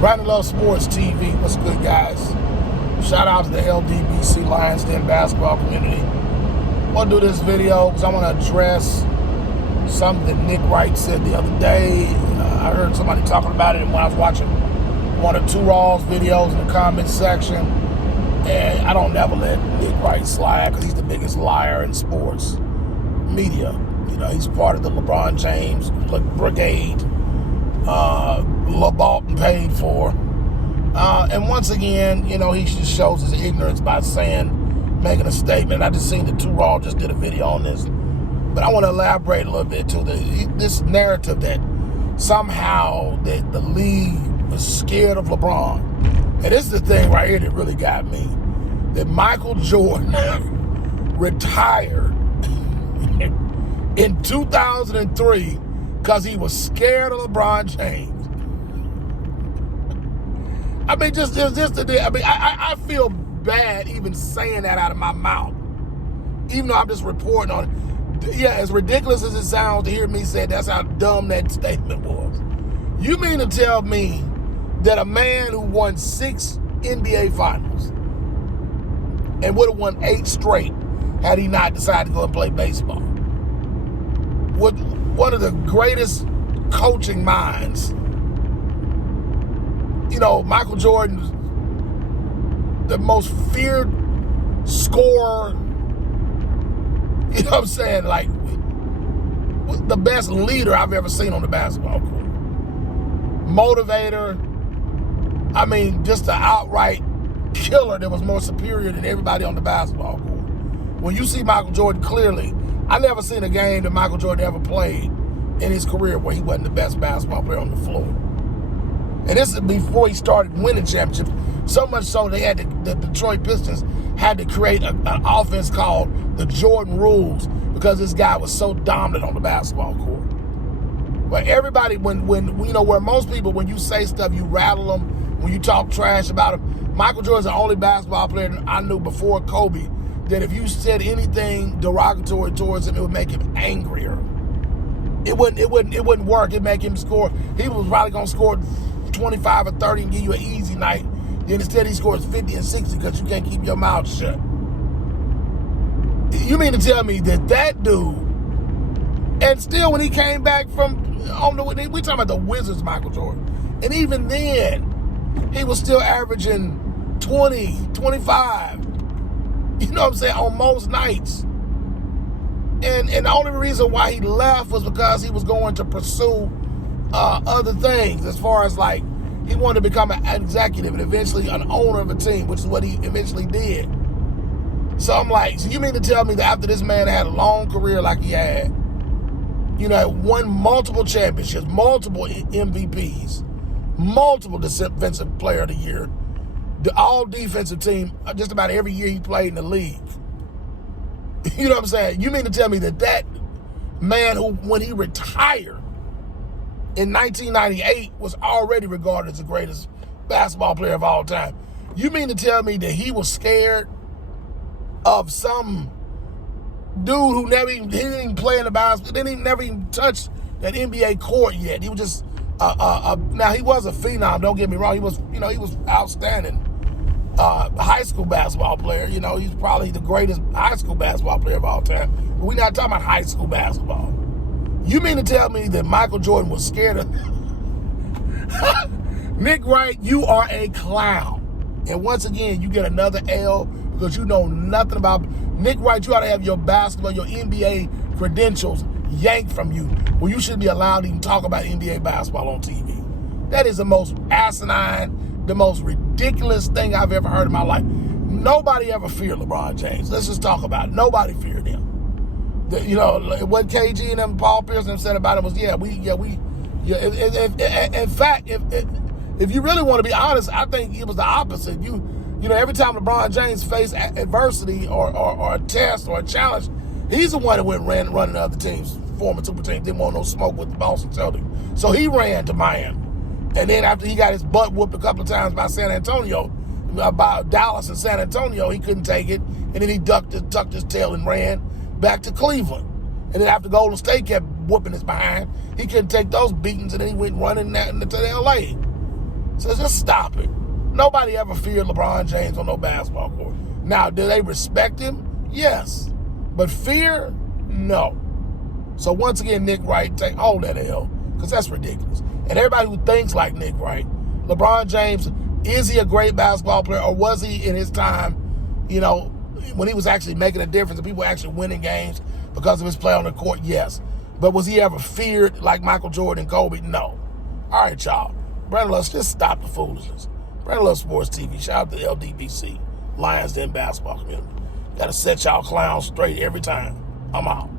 Brandon Love Sports TV. What's good, guys? Shout out to the LDBC Lions Den basketball community. I want to do this video because I want to address something that Nick Wright said the other day. I heard somebody talking about it when I was watching one of Two Raw's videos in the comment section. And I don't never let Nick Wright slide because he's the biggest liar in sports media. You know, he's part of the Lebron James brigade. Lebron paid for. And once again, you know, he just shows his ignorance by making a statement. I just seen that Two Raw just did a video on this. But I want to elaborate a little bit to this narrative that somehow that the league was scared of LeBron. And this is the thing right here that really got me. That Michael Jordan retired in 2003 because he was scared of LeBron James. I mean, I feel bad even saying that out of my mouth, even though I'm just reporting on it. Yeah, as ridiculous as it sounds to hear me say that's how dumb that statement was. You mean to tell me that a man who won 6 NBA finals and would have won 8 straight had he not decided to go and play baseball, with one of the greatest coaching minds, you know, Michael Jordan, the most feared scorer, you know what I'm saying, like the best leader I've ever seen on the basketball court. Motivator, I mean, just an outright killer that was more superior than everybody on the basketball court. When you see Michael Jordan clearly, I never seen a game that Michael Jordan ever played in his career where he wasn't the best basketball player on the floor. And this is before he started winning championships. So much so they had the Detroit Pistons had to create an offense called the Jordan Rules because this guy was so dominant on the basketball court. But everybody, when you know, where most people, when you say stuff, you rattle them, when you talk trash about him. Michael Jordan's the only basketball player that I knew before Kobe that if you said anything derogatory towards him, it would make him angrier. It wouldn't work. It'd make him score. He was probably gonna score 25 or 30 and give you an easy night. Then instead he scores 50 and 60 because you can't keep your mouth shut. You mean to tell me that dude, and still when he came back from we talking about the Wizards, Michael Jordan, and even then he was still averaging 20, 25. You know what I'm saying, on most nights. And the only reason why he left was because he was going to pursue other things, as far as like he wanted to become an executive and eventually an owner of a team, which is what he eventually did. So I'm like, so you mean to tell me that after this man had a long career like he had, you know, won multiple championships, multiple MVPs, multiple defensive player of the year, the all defensive team just about every year he played in the league. You know what I'm saying? You mean to tell me that man who, when he retired in 1998, was already regarded as the greatest basketball player of all time? You mean to tell me that he was scared of some dude who he didn't even play in the basketball, never even touched that NBA court yet? He was just now he was a phenom. Don't get me wrong. He was outstanding high school basketball player. You know, he's probably the greatest high school basketball player of all time. But we're not talking about high school basketball. You mean to tell me that Michael Jordan was scared of Nick Wright? You are a clown. And once again, you get another L because you know nothing about Nick Wright. You ought to have your basketball, your NBA credentials yanked from you, where you shouldn't be allowed to even talk about NBA basketball on TV. That is the most asinine, the most ridiculous thing I've ever heard in my life. Nobody ever feared LeBron James. Let's just talk about it. Nobody feared him. You know, what KG and them, Paul Pierce and them said about him was, in fact, if you really want to be honest, I think it was the opposite. You know, every time LeBron James faced adversity or a test or a challenge, he's the one that went running to other teams, former super teams, didn't want no smoke with the Boston Celtics. So he ran to Miami. And then after he got his butt whooped a couple of times by San Antonio, by Dallas and San Antonio, he couldn't take it. And then he tucked his tail and ran back to Cleveland. And then after Golden State kept whooping his behind, he couldn't take those beatings, and then he went running into L.A. So just stop it. Nobody ever feared LeBron James on no basketball court. Now, do they respect him? Yes. But fear? No. So once again, Nick Wright, hold that L, because that's ridiculous. And everybody who thinks like Nick Wright, LeBron James, is he a great basketball player, or was he in his time, when he was actually making a difference and people were actually winning games because of his play on the court? Yes. But was he ever feared like Michael Jordan and Kobe? No. All right, y'all. Brandon Love, just stop the foolishness. Brandon Love Sports TV. Shout out to LDBC, Lions Den basketball community. Got to set y'all clowns straight every time. I'm out.